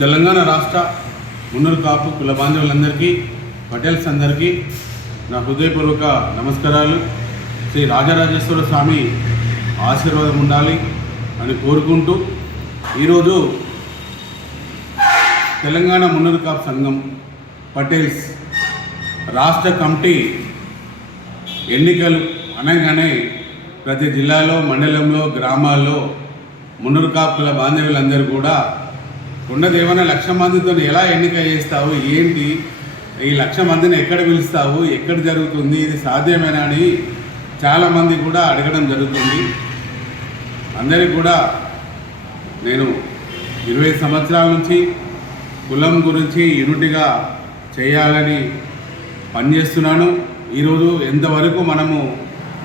తెలంగాణ రాష్ట్ర మున్నూరు కాపు కుల బాంధవులందరికీ పటేల్స్ అందరికీ నా హృదయపూర్వక నమస్కారాలు. శ్రీ రాజరాజేశ్వర స్వామి ఆశీర్వాదం ఉండాలి అని కోరుకుంటూ ఈరోజు తెలంగాణ మున్నూరు కాపు సంఘం పటేల్స్ రాష్ట్ర కమిటీ ఎన్నికలు అనగానే ప్రతి జిల్లాలో, మండలంలో, గ్రామాల్లో మున్నూరు కాపు కుల బాంధవులందరూ కూడా ఉన్నదేమైనా 1,00,000 మందితో ఎలా ఎన్నిక చేస్తావు, ఏంటి ఈ 1,00,000 మందిని ఎక్కడ పిలుస్తావు, ఎక్కడ జరుగుతుంది, ఇది సాధ్యమేనా అని చాలామంది కూడా అడగడం జరుగుతుంది. అందరికీ కూడా నేను 20 సంవత్సరాల నుంచి కులం గురించి యూనిట్గా చేయాలని పనిచేస్తున్నాను. ఈరోజు ఎంతవరకు మనము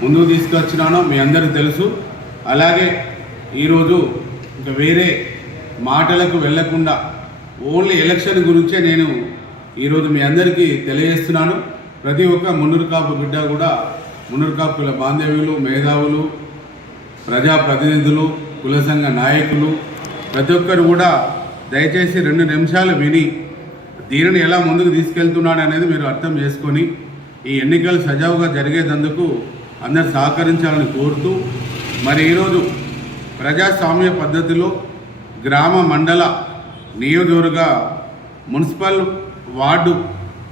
ముందుకు తీసుకొచ్చినానో మీ అందరికీ తెలుసు. అలాగే ఈరోజు ఇంకా వేరే మాటలకు వెళ్లకుండా ఓన్లీ ఎలక్షన్ గురించే నేను ఈరోజు మీ అందరికీ తెలియజేస్తున్నాను. ప్రతి ఒక్క మున్నూరు కాపు బిడ్డ కూడా, మున్నూరు కాపు కుల బాంధవ్యులు, మేధావులు, ప్రజాప్రతినిధులు, కుల సంఘ నాయకులు ప్రతి ఒక్కరు కూడా దయచేసి 2 నిమిషాలు విని దీనిని ఎలా ముందుకు తీసుకెళ్తున్నాడు అనేది మీరు అర్థం చేసుకొని ఈ ఎన్నికలు సజావుగా జరిగేందుకు అందరు సహకరించాలని కోరుతూ, మరి ఈరోజు ప్రజాస్వామ్య పద్ధతిలో గ్రామ, మండల, నియోజకవర్గ, మున్సిపల్, వార్డు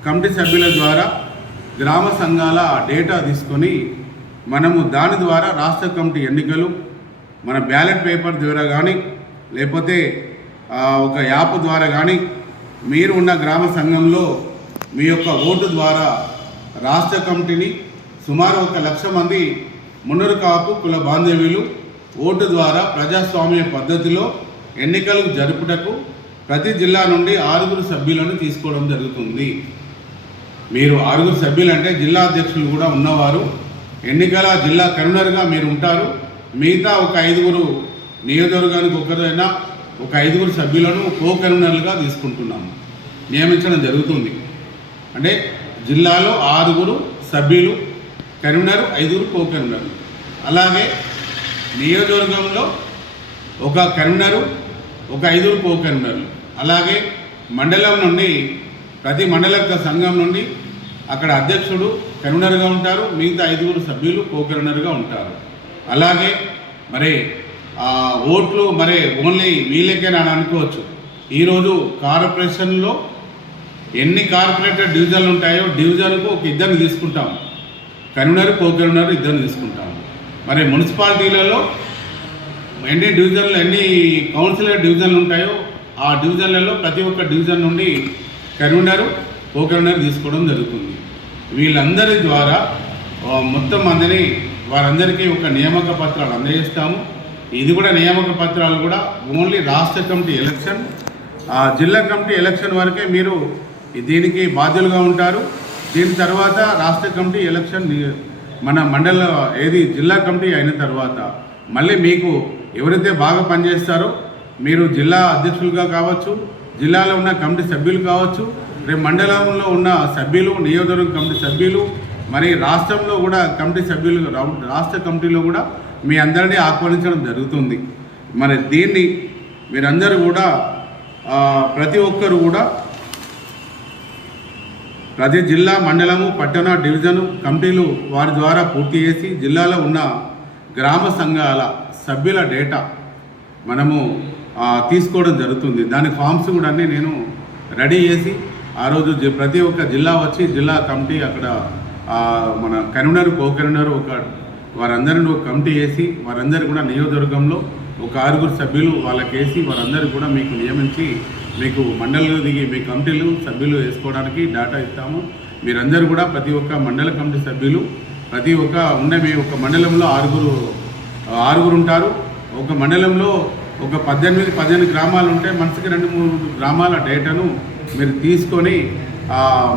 కమిటీ సభ్యుల ద్వారా గ్రామ సంఘాల డేటా తీసుకొని మనము దాని ద్వారా రాష్ట్ర కమిటీ ఎన్నికలు మన బ్యాలెట్ పేపర్ ద్వారా కానీ లేకపోతే ఒక యాప్ ద్వారా కానీ మీరు ఉన్న గ్రామ సంఘంలో మీ యొక్క ఓటు ద్వారా రాష్ట్ర కమిటీని సుమారు 1,00,000 మంది మున్నూరు కాపు కుల బాంధవ్యులు ఓటు ద్వారా ప్రజాస్వామ్య పద్ధతిలో ఎన్నికలు జరుపుటకు ప్రతి జిల్లా నుండి 6 సభ్యులను తీసుకోవడం జరుగుతుంది. మీరు 6 సభ్యులు అంటే జిల్లా అధ్యక్షులు కూడా ఉన్నవారు, ఎన్నికల జిల్లా కన్వీనర్గా మీరు ఉంటారు. మిగతా ఒక 5 నియోజకవర్గానికి ఒకరైనా ఒక 5 సభ్యులను కో కన్వీనర్లుగా తీసుకుంటున్నాము, నియమించడం జరుగుతుంది. అంటే జిల్లాలో 6 సభ్యులు కన్వీనర్, 5 కో కన్వీనర్లు. అలాగే నియోజకవర్గంలో ఒక కన్వీనరు, ఒక 5 కో కన్వీనర్లు. అలాగే మండలం నుండి ప్రతి మండల సంఘం నుండి అక్కడ అధ్యక్షుడు కన్వీనర్గా ఉంటారు, మిగతా 5 సభ్యులు కో కన్వీనర్గా ఉంటారు. అలాగే మరి ఓట్లు మరి ఓన్లీ వీళ్ళకేనా అని అనుకోవచ్చు. ఈరోజు కార్పొరేషన్లో ఎన్ని కార్పొరేటర్ డివిజన్లు ఉంటాయో డివిజన్కు ఒక 2 తీసుకుంటాము, కన్వీనర్, కో కన్వీనర్ 2 తీసుకుంటాము. మరి మున్సిపాలిటీలలో ఎన్ని డివిజన్లు, ఎన్ని కౌన్సిలర్ డివిజన్లు ఉంటాయో ఆ డివిజన్లలో ప్రతి ఒక్క డివిజన్ నుండి కన్వీనర్, కో కన్వీనర్ తీసుకోవడం జరుగుతుంది. వీళ్ళందరి ద్వారా మొత్తం మందిని వారందరికీ ఒక నియామక పత్రాలు అందజేస్తాము. ఇది కూడా నియామక పత్రాలు కూడా ఓన్లీ రాష్ట్ర కమిటీ ఎలక్షన్, జిల్లా కమిటీ ఎలక్షన్ వరకే మీరు దీనికి బాధ్యులుగా ఉంటారు. దీని తర్వాత రాష్ట్ర కమిటీ ఎలక్షన్ మన మండల జిల్లా కమిటీ అయిన తర్వాత మళ్ళీ మీకు ఎవరైతే బాగా పనిచేస్తారో మీరు జిల్లా అధ్యక్షులుగా కావచ్చు, జిల్లాలో ఉన్న కమిటీ సభ్యులు కావచ్చు, రేపు మండలంలో ఉన్న సభ్యులు, నియోజకవర్గ కమిటీ సభ్యులు, మరి రాష్ట్రంలో కూడా కమిటీ సభ్యులు, రాష్ట్ర కమిటీలో కూడా మీ అందరినీ ఆహ్వానించడం జరుగుతుంది. మరి దీన్ని మీరందరూ కూడా ప్రతి ఒక్కరు కూడా ప్రతి జిల్లా, మండలము, పట్టణ, డివిజను కమిటీలు వారి ద్వారా పూర్తి చేసి జిల్లాలో ఉన్న గ్రామ సంఘాల సభ్యుల డేటా మనము తీసుకోవడం జరుగుతుంది. దాని ఫామ్స్ కూడా అన్నీ నేను రెడీ చేసి ఆ రోజు ప్రతి ఒక్క జిల్లా వచ్చి జిల్లా కమిటీ అక్కడ మన కన్వీనర్, కో కన్వీనర్ వారందరినీ ఒక కమిటీ వేసి వారందరూ కూడా నియోజకవర్గంలో ఒక 6 సభ్యులు వాళ్ళకి వేసి వారందరూ కూడా మీకు నియమించి మీకు మండలంలో దిగి మీ కమిటీలు సభ్యులు వేసుకోవడానికి డేటా ఇస్తాము. మీరందరూ కూడా ప్రతి ఒక్క మండల కమిటీ సభ్యులు ప్రతి ఒక్క మీ ఒక మండలంలో 6 ఉంటారు. ఒక మండలంలో ఒక 18 గ్రామాలు ఉంటే మనసుకి 2-3 గ్రామాల డేటాను మీరు తీసుకొని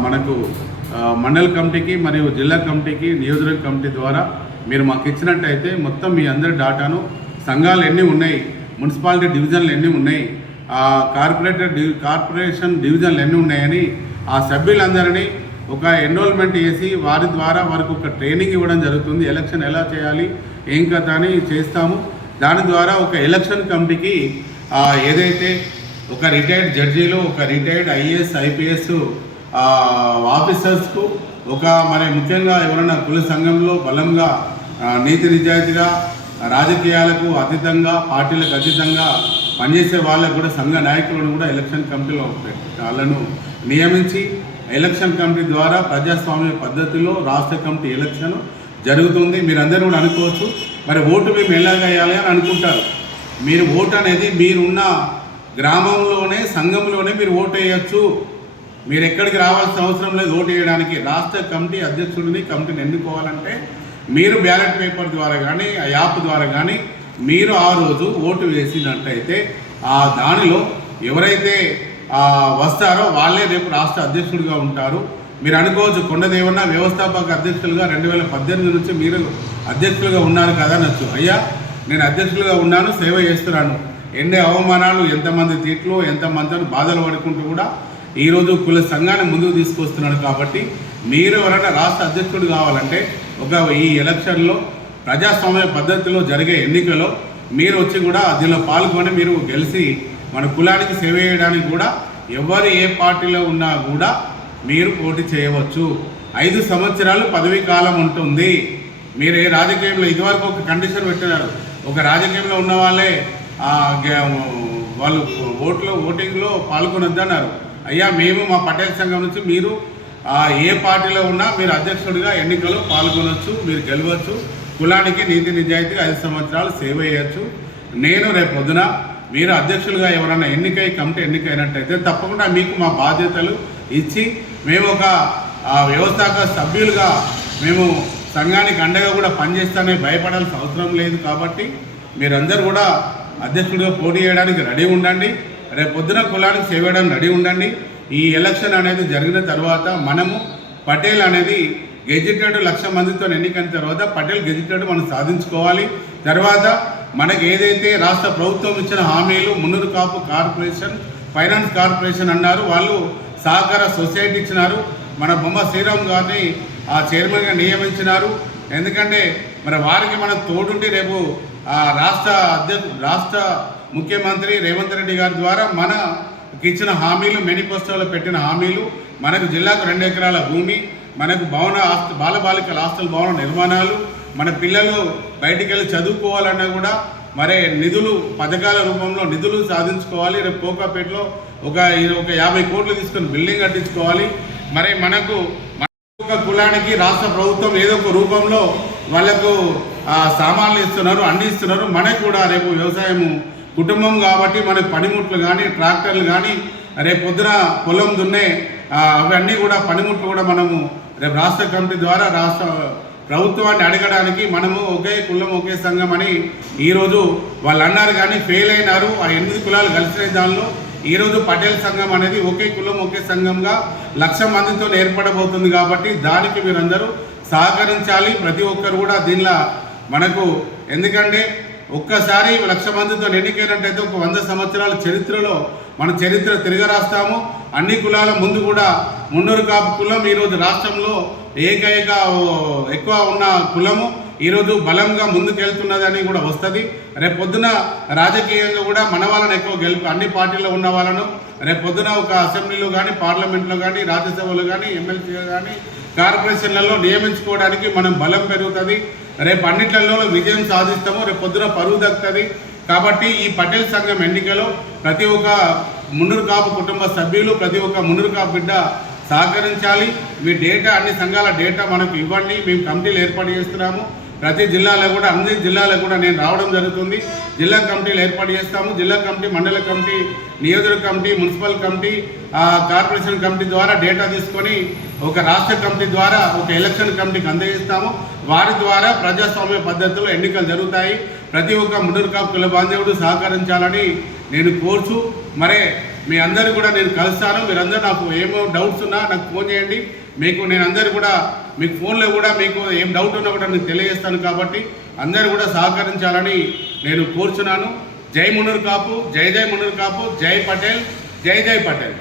మనకు మండల కమిటీకి మరియు జిల్లా కమిటీకి, నియోజకవర్గ కమిటీ ద్వారా మీరు మాకు ఇచ్చినట్టయితే మొత్తం మీ అందరి డేటాను, సంఘాలు ఎన్ని ఉన్నాయి, మున్సిపాలిటీ డివిజన్లు ఎన్ని ఉన్నాయి, కార్పొరేషన్ డివిజన్లు ఎన్ని ఉన్నాయని ఆ సభ్యులందరినీ ఒక ఎన్రోల్మెంట్ చేసి వారి ద్వారా వారికి ఒక ట్రైనింగ్ ఇవ్వడం జరుగుతుంది. ఎలక్షన్ ఎలా చేయాలి, ఏం కథ అని చేస్తాము. దాని ద్వారా ఒక ఎలక్షన్ కమిటీకి ఏదైతే ఒక రిటైర్డ్ జడ్జీలు, ఒక రిటైర్డ్ ఐఏఎస్ ఐపీఎస్ ఆఫీసర్స్కు, ఒక మరి ముఖ్యంగా ఎవరైనా కుల సంఘంలో బలంగా నీతి నిజాయితీగా రాజకీయాలకు అతీతంగా పార్టీలకు అతీతంగా పనిచేసే వాళ్ళకు కూడా సంఘ నాయకులను కూడా ఎలక్షన్ కమిటీలో వాళ్ళను నియమించి ఎలక్షన్ కమిటీ ద్వారా ప్రజాస్వామ్య పద్ధతిలో రాష్ట్ర కమిటీ ఎలక్షన్ జరుగుతుంది. మీరందరూ కూడా అనుకోవచ్చు, మరి ఓటు మేము ఎలాగేయాలి అని అనుకుంటారు. మీరు ఓటు అనేది మీరున్న గ్రామంలోనే సంఘంలోనే మీరు ఓటు వేయచ్చు. మీరు ఎక్కడికి రావాల్సిన అవసరం లేదు ఓటు వేయడానికి. రాష్ట్ర కమిటీ అధ్యక్షుడిని కమిటీని ఎన్నుకోవాలంటే మీరు బ్యాలెట్ పేపర్ ద్వారా కానీ ఆ యాప్ ద్వారా కానీ మీరు ఆ రోజు ఓటు వేసినట్టయితే ఆ దానిలో ఎవరైతే వస్తారో వాళ్ళే రేపు రాష్ట్ర అధ్యక్షుడిగా ఉంటారు. మీరు అనుకోవచ్చు, కొండదేవన్న వ్యవస్థాపక అధ్యక్షులుగా 2018 నుంచి మీరు అధ్యక్షులుగా ఉన్నారు కదా అనొచ్చు. అయ్యా, నేను అధ్యక్షులుగా ఉన్నాను, సేవ చేస్తున్నాను. ఎన్ని అవమానాలు, ఎంతమంది తిట్లు, ఎంతమంది బాధలు పడుకుంటూ కూడా ఈరోజు కుల సంఘాన్ని ముందుకు తీసుకొస్తున్నాడు. కాబట్టి మీరు ఎవరైనా రాష్ట్ర అధ్యక్షుడు కావాలంటే ఈ ఎలక్షన్లో ప్రజాస్వామ్య పద్ధతిలో జరిగే ఎన్నికలో మీరు వచ్చి కూడా దీనిలో పాల్గొని మీరు గెలిచి మన కులానికి సేవ చేయడానికి కూడా ఎవరు ఏ పార్టీలో ఉన్నా కూడా మీరు పోటీ చేయవచ్చు. 5 సంవత్సరాలు పదవీ కాలం ఉంటుంది. మీరు ఏ రాజకీయంలో ఇదివరకు ఒక కండిషన్ పెట్టినారు, ఒక రాజకీయంలో ఉన్న వాళ్ళే వాళ్ళు ఓటింగ్లో పాల్గొనొద్దన్నారు. అయ్యా, మేము మా పటేల్ సంఘం నుంచి మీరు ఏ పార్టీలో ఉన్నా మీరు అధ్యక్షుడిగా ఎన్నికల్లో పాల్గొనవచ్చు, మీరు గెలవచ్చు. కులానికి నీతి నిజాయితీగా 5 సంవత్సరాలు సేవ చేయొచ్చు. నేను రేపు పొద్దున మీరు అధ్యక్షులుగా ఎవరైనా కమిటీ ఎన్నికైనట్టయితే తప్పకుండా మీకు మా బాధ్యతలు ఇచ్చి మేము ఒక వ్యవస్థాపక సభ్యులుగా మేము సంఘానికి అండగా కూడా పనిచేస్తానే భయపడాల్సిన అవసరం లేదు. కాబట్టి మీరందరూ కూడా అధ్యక్షుడిగా పోటీ చేయడానికి రెడీ ఉండండి. రేపు పొద్దున కులానికి సేవ చేయడానికి రెడీ ఉండండి. ఈ ఎలక్షన్ అనేది జరిగిన తర్వాత మనము పటేల్ అనేది గెజిటెడ్ 1,00,000 మందితో ఎన్నికైన తర్వాత పటేల్ గెజిటెడ్ మనం సాధించుకోవాలి. తర్వాత మనకు ఏదైతే రాష్ట్ర ప్రభుత్వం ఇచ్చిన హామీలు, Munnuru Kapu corporation, finance corporation అన్నారు, వాళ్ళు సహకార సొసైటీ ఇచ్చినారు. మన బొమ్మ శ్రీరామ్ గారిని చైర్మన్గా నియమించినారు. ఎందుకంటే మరి వారికి మనం తోడుండి రేపు రాష్ట్ర ముఖ్యమంత్రి రేవంత్ రెడ్డి గారి ద్వారా మనకి ఇచ్చిన హామీలు, మేనిఫెస్టోలో పెట్టిన హామీలు, మనకు జిల్లాకు 2 ఎకరాల భూమి, మనకు బాలబాలికల హాస్టల్ భవన నిర్మాణాలు, మన పిల్లలు బయటికి వెళ్ళి చదువుకోవాలన్నా కూడా మరి నిధులు, పథకాల రూపంలో నిధులు సాధించుకోవాలి. రేపు కోకాపేటలో ఒక 50 కోట్లు తీసుకొని బిల్డింగ్ కట్టించుకోవాలి. మరి మనకు ఒక కులానికి రాష్ట్ర ప్రభుత్వం ఏదో ఒక రూపంలో వాళ్ళకు సామాన్లు ఇస్తున్నారు, అన్ని ఇస్తున్నారు. మనకు కూడా రేపు వ్యవసాయము కుటుంబం కాబట్టి మనకు పనిముట్లు కానీ, ట్రాక్టర్లు కానీ, రేపు పొద్దున పొలం దున్నే అవన్నీ కూడా పనిముట్లు కూడా మనము రేపు రాష్ట్ర కమిటీ ద్వారా రాష్ట్ర ప్రభుత్వాన్ని అడగడానికి మనము ఒకే కులం ఒకే సంఘం అని ఈరోజు వాళ్ళు అన్నారు. కానీ ఫెయిల్ అయినారు. ఆ 8 కులాలు కలిసిన దానిలో ఈరోజు పటేల్ సంఘం అనేది ఒకే కులం ఒకే సంఘంగా 1,00,000 మందితో ఏర్పడబోతుంది. కాబట్టి దానికి మీరందరూ సహకరించాలి. ప్రతి ఒక్కరు కూడా దీనిలో మనకు, ఎందుకంటే ఒక్కసారి 1,00,000 మందితో ఎన్నికైనట్టయితే ఒక 100 సంవత్సరాల చరిత్రలో మన చరిత్ర తిరగరాస్తాము. అన్ని కులాల ముందు కూడా మున్నూరు కాపు కులం ఈరోజు రాష్ట్రంలో ఎక్కువ ఉన్న కులము ఈరోజు బలంగా ముందుకెళ్తున్నదని కూడా వస్తుంది. రేపు పొద్దున రాజకీయంగా కూడా మన వాళ్ళని ఎక్కువ అన్ని పార్టీల్లో ఉన్న వాళ్ళను రేపు పొద్దున ఒక అసెంబ్లీలో కానీ, పార్లమెంట్లో కానీ, రాజ్యసభలో కానీ, ఎమ్మెల్సీగా కానీ, కార్పొరేషన్లలో నియమించుకోవడానికి మనం బలం పెరుగుతుంది. రేపు అన్నిట్లలో విజయం సాధిస్తాము. రేపు పొద్దున పరువు దక్కుతుంది. కాబట్టి ఈ పటేల్ సంఘం ఎన్నికలో ప్రతి ఒక్క మున్నూరు కాపు కుటుంబ సభ్యులు, ప్రతి ఒక్క మున్నూరు కాపు బిడ్డ సహకరించాలి. మీ డేటా, అన్ని సంఘాల డేటా మనకు ఇవ్వండి. మేము కమిటీలు ఏర్పాటు చేస్తున్నాము. ప్రతి జిల్లాలో కూడా, అన్ని జిల్లాలో కూడా నేను రావడం జరుగుతుంది. జిల్లా కమిటీలు ఏర్పాటు చేస్తాము. జిల్లా కమిటీ, మండల కమిటీ, నియోజక committee, municipal committee, corporation committee ద్వారా డేటా తీసుకొని ఒక రాష్ట్ర కమిటీ ద్వారా ఒక ఎలక్షన్ కమిటీకి అందజేస్తాము. వారి ద్వారా ప్రజాస్వామ్య పద్ధతిలో ఎన్నికలు జరుగుతాయి. ప్రతి ఒక్క మున్నూరు కాపు కుల బాంధవుడు సహకరించాలని నేను కోరుచు, మరే మీ అందరూ కూడా నేను కలుస్తాను. మీరందరూ నాకు ఏమో డౌట్స్ ఉన్నా నాకు ఫోన్ చేయండి. నేను అందరూ కూడా మీకు ఫోన్లో కూడా మీకు ఏం డౌట్ ఉన్నా కూడా నేను తెలియజేస్తాను. కాబట్టి అందరూ కూడా సహకరించాలని నేను కోరుచున్నాను. జై మున్నూరు కాపు, జై జై మున్నూరు కాపు, జై పటేల్, జై జై పటేల్.